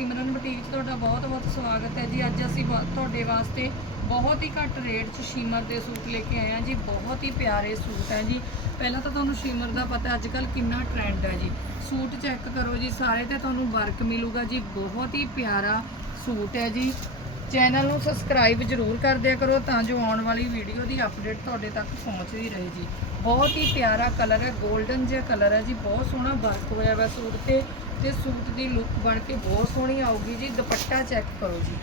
ਸਿਮਰਨ boutique 'ਚ ਤੁਹਾਡਾ ਬਹੁਤ-ਬਹੁਤ ਸਵਾਗਤ ਹੈ ਜੀ। ਅੱਜ ਅਸੀਂ ਵਾ- ਤੁਹਾਡੇ ਵਾਸਤੇ ਬਹੁਤ ਹੀ ਘੱਟ ਰੇਟ 'ਚ ਸ਼ੀਮਰ ਦੇ ਸੂਟ ਲੈ ਕੇ ਆਏ ਹਾਂ ਜੀ। ਬਹੁਤ ਹੀ ਪਿਆਰੇ ਸੂਟ ਹੈ ਜੀ। ਪਹਿਲਾਂ ਤਾਂ ਤੁਹਾਨੂੰ ਸ਼ੀਮਰ ਦਾ ਪਤਾ ਅੱਜ ਕੱਲ ਕਿੰਨਾ ਟ੍ਰੈਂਡ ਹੈ ਜੀ। ਸੂਟ ਚੈੱਕ ਕਰੋ ਜੀ, ਸਾਰੇ ਤੇ ਤੁਹਾਨੂੰ ਵਰਕ ਮਿਲੂਗਾ ਜੀ। ਬਹੁਤ ਹੀ ਪਿਆਰਾ ਸੂਟ ਹੈ ਜੀ। ਚੈਨਲ ਨੂੰ ਸਬਸਕ੍ਰਾਈਬ ਜ਼ਰੂਰ ਕਰ ਦਿਆ ਕਰੋ ਤਾਂ ਜੋ ਆਉਣ ਵਾਲੀ ਵੀਡੀਓ ਦੀ ਅਪਡੇਟ ਤੁਹਾਡੇ ਤੱਕ ਪਹੁੰਚਦੀ ਰਹੇ ਜੀ। ਬਹੁਤ ਹੀ ਪਿਆਰਾ ਕਲਰ ਹੈ 골ਡਨ ਜਿਹਾ ਕਲਰ ਹੈ ਜੀ, ਬਹੁਤ ਸੋਹਣਾ ਵਰਕ ਹੋਇਆ ਵਾ ਸੂਟ ਤੇ ਤੇ ਸੂਟ ਦੀ ਲੁੱਕ ਬਣ ਕੇ ਬਹੁਤ ਸੋਹਣੀ ਆਊਗੀ ਜੀ। ਦੁਪੱਟਾ ਚੈੱਕ ਕਰੋ ਜੀ।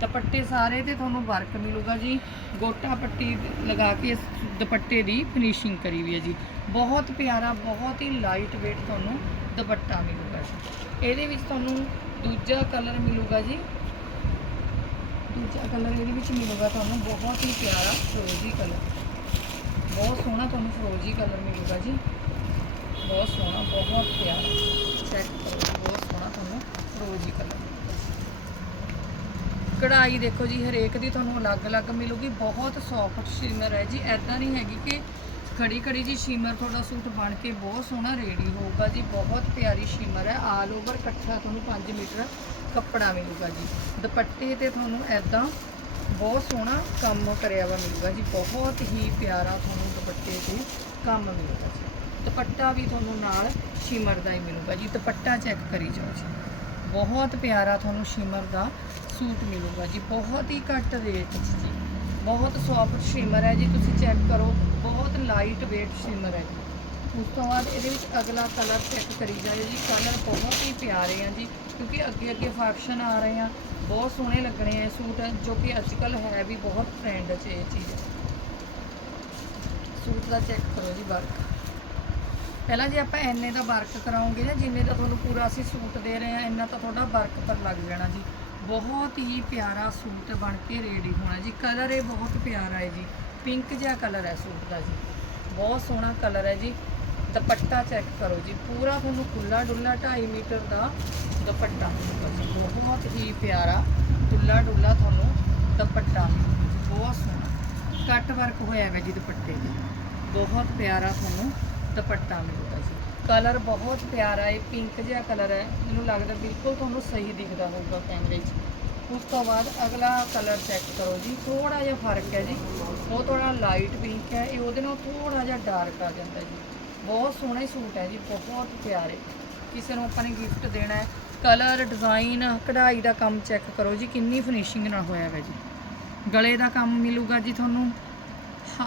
ਦੁਪੱਟੇ ਸਾਰੇ ਤੇ ਤੁਹਾਨੂੰ ਵਰਕ ਮਿਲੂਗਾ ਜੀ। ਗੋਟਾ ਪੱਟੀ ਲਗਾ ਕੇ ਇਸ ਦੁਪੱਟੇ ਦੀ ਫਿਨਿਸ਼ਿੰਗ ਕਰੀ ਵੀ ਹੈ ਜੀ। ਬਹੁਤ ਪਿਆਰਾ, ਬਹੁਤ ਹੀ ਲਾਈਟ weight ਤੁਹਾਨੂੰ ਦੁਪੱਟਾ ਮਿਲੂਗਾ ਜੀ। ਇਹਦੇ ਵਿੱਚ ਤੁਹਾਨੂੰ ਦੂਜਾ ਕਲਰ ਮਿਲੂਗਾ ਜੀ। ਕਲਰ ਇਹਦੇ ਵਿੱਚ ਮਿਲੂਗਾ ਤੁਹਾਨੂੰ ਬਹੁਤ ਹੀ ਪਿਆਰਾ ਫਰੋਜ਼ੀ ਕਲਰ। ਬਹੁਤ ਸੋਹਣਾ ਤੁਹਾਨੂੰ ਫਰੋਜ਼ੀ ਕਲਰ ਮਿਲੂਗਾ ਜੀ। ਬਹੁਤ ਸੋਹਣਾ ਬਹੁਤ ਪਿਆਰਾ। ਚੈੱਕ ਕਰੋ ਜੀ, ਬਹੁਤ ਸੋਹਣਾ ਤੁਹਾਨੂੰ ਫਰੋਜ਼ੀ ਕਲਰ ਕਢਾਈ ਦੇਖੋ ਜੀ ਹਰੇਕ ਦੀ ਤੁਹਾਨੂੰ ਅਲੱਗ-ਅਲੱਗ ਮਿਲੂਗੀ। ਬਹੁਤ ਸੌਫਟ ਸ਼ਿਮਰ ਹੈ ਜੀ। ਐਦਾਂ ਨਹੀਂ ਹੈਗੀ ਕਿ ਖੜੀ ਖੜੀ ਜੀ ਸ਼ਿਮਰ ਤੁਹਾਡਾ ਸੂਟ ਬਣ ਕੇ ਬਹੁਤ ਸੋਹਣਾ ਰੈਡੀ ਹੋਊਗਾ ਜੀ, ਬਹੁਤ ਪਿਆਰੀ ਸ਼ਿਮਰ ਹੈ। ਆਲ ਓਵਰ ਇਕੱਠਾ ਤੁਹਾਨੂੰ 5 ਮੀਟਰ ਕੱਪੜਾ ਮਿਲੂਗਾ ਜੀ। ਦੁਪੱਟੇ ਤੇ ਤੁਹਾਨੂੰ ਐਦਾਂ ਬਹੁਤ ਸੋਹਣਾ ਕੰਮ ਕਰਿਆ ਵਾ ਮਿਲੂਗਾ ਜੀ। ਬਹੁਤ ਹੀ ਪਿਆਰਾ ਤੁਹਾਨੂੰ ਦੁਪੱਟੇ ਤੇ ਕੰਮ ਮਿਲੂਗਾ ਜੀ। ਦੁਪੱਟਾ ਵੀ ਤੁਹਾਨੂੰ ਨਾਲ ਸ਼ਿਮਰ ਦਾ ਹੀ ਮਿਲੂਗਾ ਜੀ। ਦੁਪੱਟਾ ਚੈੱਕ ਕਰੀ ਜਾਓ ਜੀ। ਬਹੁਤ ਪਿਆਰਾ ਤੁਹਾਨੂੰ ਸ਼ਿਮਰ ਦਾ ਸੂਟ ਮਿਲੂਗਾ ਜੀ। ਬਹੁਤ ਹੀ ਘੱਟ ਰੇਟ 'ਚ ਜੀ। ਬਹੁਤ ਸੌਫਟ ਸ਼ਿਮਰ ਹੈ ਜੀ, ਤੁਸੀਂ ਚੈੱਕ ਕਰੋ, ਬਹੁਤ ਲਾਈਟ weight ਸ਼ਿਮਰ ਹੈ ਜੀ। ਉਸ ਤੋਂ ਬਾਅਦ ਇਹਦੇ ਵਿੱਚ ਅਗਲਾ ਕਲਰ ਚੈੱਕ ਕਰੀ ਜਾਓ ਜੀ ਕਲਰ ਬਹੁਤ ਹੀ ਪਿਆਰੇ ਆ ਜੀ, ਕਿਉਂਕਿ ਅੱਗੇ ਅੱਗੇ ਫੰਕਸ਼ਨ ਆ ਰਹੇ ਆ, ਬਹੁਤ ਸੋਹਣੇ ਲੱਗਣੇ ਆ ਸੂਟ, ਜੋ ਕਿ ਅੱਜ ਕੱਲ ਹੈ ਵੀ ਬਹੁਤ ਟ੍ਰੈਂਡ 'ਚ ਇਹ ਚੀਜ਼। ਸੂਟ ਦਾ ਚੈੱਕ ਕਰੋ ਜੀ ਵਰਕ ਪਹਿਲਾਂ ਜੇ ਆਪਾਂ ਇੰਨੇ ਦਾ ਵਰਕ ਕਰਾਉਂਗੇ ਨਾ, ਜਿੰਨੇ ਦਾ ਤੁਹਾਨੂੰ ਪੂਰਾ ਅਸੀਂ ਸੂਟ ਦੇ ਰਹੇ ਹਾਂ ਇੰਨਾ ਤਾਂ ਤੁਹਾਡਾ ਵਰਕ ਪਰ ਲੱਗ ਜਾਣਾ ਜੀ। ਬਹੁਤ ਹੀ ਪਿਆਰਾ ਸੂਟ ਬਣ ਕੇ ਰੈਡੀ ਹੋਣਾ ਜੀ। ਕਲਰ ਇਹ ਬਹੁਤ ਪਿਆਰਾ ਹੈ ਜੀ। ਪਿੰਕ ਜਿਹਾ ਕਲਰ ਹੈ ਸੂਟ ਦਾ ਜੀ। ਬਹੁਤ ਸੋਹਣਾ ਕਲਰ ਹੈ ਜੀ। ਦੁਪੱਟਾ ਚੈੱਕ ਕਰੋ ਜੀ। ਪੂਰਾ ਤੁਹਾਨੂੰ ਖੁੱਲਾ ਡੁੱਲਾ 2.5 ਮੀਟਰ ਦਾ ਦੁਪੱਟਾ ਮਿਲੂਗਾ ਜੀ। ਬਹੁਤ ਹੀ ਪਿਆਰਾ ਖੁੱਲਾ ਡੁੱਲਾ ਤੁਹਾਨੂੰ ਦੁਪੱਟਾ ਮਿਲੂਗਾ। ਜੀ ਬਹੁਤ ਸੋਹਣਾ। ਕੱਟ ਵਰਕ ਹੋਇਆ ਹੈ ਜੀ ਦੁਪੱਟੇ ਤੇ। ਬਹੁਤ ਪਿਆਰਾ ਤੁਹਾਨੂੰ ਦੁਪੱਟਾ ਮਿਲਦਾ ਜੀ। ਕਲਰ ਬਹੁਤ ਪਿਆਰਾ ਹੈ ਪਿੰਕ ਜਿਹਾ ਕਲਰ ਹੈ। ਮੈਨੂੰ ਲੱਗਦਾ ਬਿਲਕੁਲ ਤੁਹਾਨੂੰ ਸਹੀ ਦਿਖਦਾ ਹੋਊਗਾ ਕੈਮਰੇ 'ਚ ਉਸ ਤੋਂ ਬਾਅਦ ਅਗਲਾ ਕਲਰ ਚੈੱਕ ਕਰੋ ਜੀ। ਥੋੜਾ ਜਿਹਾ ਫ਼ਰਕ ਹੈ ਜੀ। ਉਹ ਥੋੜਾ ਲਾਈਟ ਪਿੰਕ ਹੈ। ਇਹ ਉਹਦੇ ਨਾਲ ਥੋੜਾ ਜਿਹਾ ਡਾਰਕ ਆ ਜਾਂਦਾ ਜੀ। ਬਹੁਤ ਸੋਹਣੇ ਸੂਟ ਹੈ ਜੀ। ਬਹੁਤ ਪਿਆਰੇ। ਕਿਸੇ ਨੂੰ ਆਪਾਂ ਨੇ ਗਿਫਟ ਦੇਣਾ ਹੈ। ਕਲਰ ਡਿਜ਼ਾਈਨ ਕਢਾਈ ਦਾ ਕੰਮ ਚੈੱਕ ਕਰੋ ਜੀ। ਕਿੰਨੀ ਫਿਨਿਸ਼ਿੰਗ ਨਾਲ ਹੋਇਆ ਹੈ ਜੀ। ਗਲੇ ਦਾ ਕੰਮ ਮਿਲੂਗਾ ਜੀ ਤੁਹਾਨੂੰ।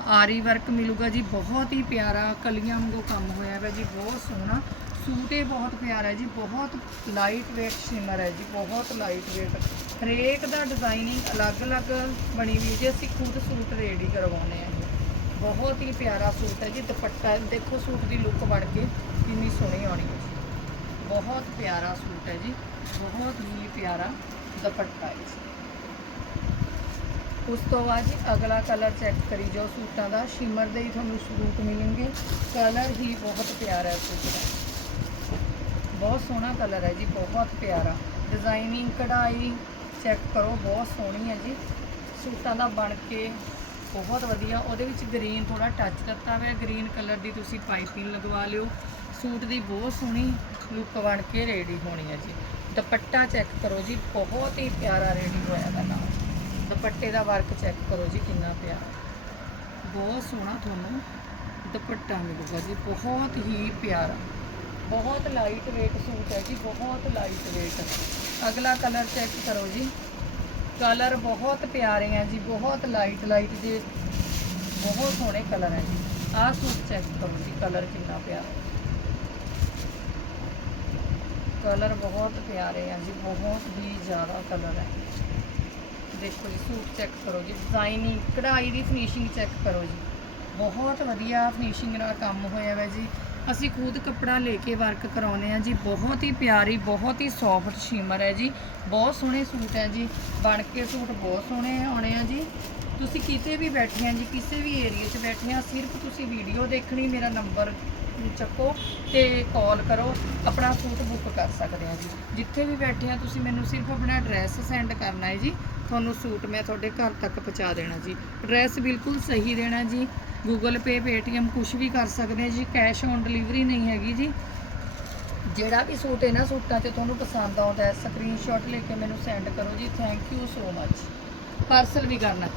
ਆਰੀ ਵਰਕ ਮਿਲੂਗਾ ਜੀ, ਬਹੁਤ ਹੀ ਪਿਆਰਾ, ਕਲੀਆਂ ਵਾਂਗੂ ਕੰਮ ਹੋਇਆ ਹੈ ਜੀ, ਬਹੁਤ ਸੋਹਣਾ। ਸੂਟ ਇਹ ਬਹੁਤ ਪਿਆਰਾ ਜੀ, ਬਹੁਤ ਲਾਈਟ weight ਸ਼ਿਮਰ ਹੈ ਜੀ, ਬਹੁਤ ਲਾਈਟ weight ਹਰੇਕ ਦਾ ਡਿਜ਼ਾਈਨਿੰਗ ਅਲੱਗ-ਅਲੱਗ ਬਣੀ ਵੀ ਜੇ, ਅਸੀਂ ਖੁਦ ਸੂਟ ਰੈਡੀ ਕਰਵਾਉਨੇ ਆ ਜੀ। ਬਹੁਤ ਹੀ ਪਿਆਰਾ ਸੂਟ ਹੈ ਜੀ, ਦੁਪੱਟਾ, ਦੇਖੋ ਸੂਟ ਦੀ ਲੁੱਕ ਬਣ ਕੇ ਕਿੰਨੀ ਸੋਹਣੀ ਆਉਣੀ ਹੈ ਜੀ। ਬਹੁਤ ਪਿਆਰਾ ਸੂਟ ਹੈ ਜੀ, ਬਹੁਤ ਹੀ ਪਿਆਰਾ ਦੁਪੱਟਾ ਹੈ ਜੀ। ਉਸ ਤੋਂ ਬਾਅਦ ਜੀ ਅਗਲਾ ਕਲਰ ਚੈੱਕ ਕਰੀ ਜਾਓ ਸੂਟਾਂ ਦਾ। ਸ਼ਿਮਰ ਦੇ ਹੀ ਤੁਹਾਨੂੰ ਸੂਟ ਮਿਲਣਗੇ। ਕਲਰ ਹੀ ਬਹੁਤ ਪਿਆਰਾ ਹੈ ਸੂਟ ਦਾ। ਬਹੁਤ ਸੋਹਣਾ ਕਲਰ ਹੈ ਜੀ, ਬਹੁਤ ਪਿਆਰਾ। ਡਿਜ਼ਾਈਨਿੰਗ ਕਢਾਈ ਚੈੱਕ ਕਰੋ, ਬਹੁਤ ਸੋਹਣੀ ਹੈ ਜੀ। ਸੂਟਾਂ ਦਾ ਬਣ ਕੇ ਬਹੁਤ ਵਧੀਆ। ਉਹਦੇ ਵਿੱਚ ਗ੍ਰੀਨ ਥੋੜਾ ਟੱਚ ਦਿੱਤਾ ਹੋਇਆ। ਗ੍ਰੀਨ ਕਲਰ ਦੀ ਤੁਸੀਂ ਪਾਈਪਿੰਗ ਲਗਵਾ ਲਿਓ। ਸੂਟ ਦੀ ਬਹੁਤ ਸੋਹਣੀ ਲੁੱਕ ਬਣ ਕੇ ਰੈਡੀ ਹੋਣੀ ਹੈ ਜੀ। ਦੁਪੱਟਾ ਚੈੱਕ ਕਰੋ ਜੀ। ਬਹੁਤ ਹੀ ਪਿਆਰਾ ਰੈਡੀ ਹੋਇਆ ਦਾ ਨਾਲ ਦੁਪੱਟੇ ਦਾ ਵਰਕ ਚੈੱਕ ਕਰੋ ਜੀ ਕਿੰਨਾ ਪਿਆਰਾ ਬਹੁਤ ਸੋਹਣਾ ਤੁਹਾਨੂੰ ਦੁਪੱਟਾ ਮਿਲੂਗਾ ਜੀ, ਬਹੁਤ ਹੀ ਪਿਆਰਾ। ਬਹੁਤ ਲਾਈਟ weight ਸੂਟ ਹੈ ਜੀ, ਬਹੁਤ ਲਾਈਟ weight ਅਗਲਾ ਕਲਰ ਚੈੱਕ ਕਰੋ ਜੀ। ਕਲਰ ਬਹੁਤ ਪਿਆਰੇ ਆ ਜੀ, ਬਹੁਤ ਲਾਈਟ ਲਾਈਟ ਜੇ ਬਹੁਤ ਸੋਹਣੇ ਕਲਰ ਹੈ ਜੀ। ਆਹ ਸੂਟ ਚੈੱਕ ਕਰੋ ਜੀ ਕਲਰ ਕਿੰਨਾ ਪਿਆਰਾ ਕਲਰ ਬਹੁਤ ਪਿਆਰੇ ਆ ਜੀ, ਬਹੁਤ ਹੀ ਜ਼ਿਆਦਾ ਕਲਰ ਹੈ। ਦੇਖੋ ਜੀ, ਸੂਟ ਚੈੱਕ ਕਰੋ ਜੀ ਡਿਜ਼ਾਈਨਿੰਗ ਕਢਾਈ ਦੀ ਫਿਨਿਸ਼ਿੰਗ ਚੈੱਕ ਕਰੋ ਜੀ। ਬਹੁਤ ਵਧੀਆ ਫਿਨਿਸ਼ਿੰਗ ਨਾਲ ਕੰਮ ਹੋਇਆ ਹੈ ਜੀ। ਅਸੀਂ ਖੁਦ ਕੱਪੜਾ ਲੈ ਕੇ ਵਰਕ ਕਰਾਉਨੇ ਆ ਜੀ। ਬਹੁਤ ਹੀ ਪਿਆਰੀ, ਬਹੁਤ ਹੀ ਸੌਫਟ ਸ਼ਿਮਰ ਹੈ ਜੀ। ਬਹੁਤ ਸੋਹਣੇ ਸੂਟ ਹੈ ਜੀ। ਬਣ ਕੇ ਸੂਟ ਬਹੁਤ ਸੋਹਣੇ ਆਉਣੇ ਆ ਜੀ। ਤੁਸੀਂ ਕਿਤੇ ਵੀ ਬੈਠੇ ਆ ਜੀ, ਕਿਸੇ ਵੀ ਏਰੀਆ 'ਚ ਬੈਠੇ ਆ, ਸਿਰਫ ਤੁਸੀਂ ਵੀਡੀਓ ਦੇਖਣੀ ਮੇਰਾ ਨੰਬਰ ਚੱਕੋ ਤੇ ਕਾਲ ਕਰੋ, ਆਪਣਾ ਸੂਟ ਬੁੱਕ ਕਰ ਸਕਦੇ ਆ ਜੀ। ਜਿੱਥੇ ਵੀ ਬੈਠੇ ਆ, ਤੁਸੀਂ ਮੈਨੂੰ ਸਿਰਫ ਆਪਣਾ ਐਡਰੈਸ ਸੈਂਡ ਕਰਨਾ ਹੈ ਜੀ। ਤੁਹਾਨੂੰ ਸੂਟ ਮੈਂ ਤੁਹਾਡੇ ਘਰ ਤੱਕ ਪਹੁੰਚਾ ਦੇਣਾ ਜੀ। ਐਡਰੈਸ ਬਿਲਕੁਲ ਸਹੀ ਦੇਣਾ ਜੀ। ਗੂਗਲ ਪੇ ਪੇਟੀਐਮ ਕੁਝ ਵੀ ਕਰ ਸਕਦੇ ਆ ਜੀ। ਕੈਸ਼ ਔਨ ਡਿਲੀਵਰੀ ਨਹੀਂ ਹੈਗੀ ਜੀ। ਜਿਹੜਾ ਵੀ ਸੂਟ ਇਹਨਾਂ ਸੂਟਾਂ 'ਚ ਤੁਹਾਨੂੰ ਪਸੰਦ ਆਉਂਦਾ ਹੈ ਸਕਰੀਨਸ਼ਾਟ ਲੈ ਕੇ ਮੈਨੂੰ ਸੈਂਡ ਕਰੋ ਜੀ। Thank you so much parcel ਵੀ ਕਰਨਾ।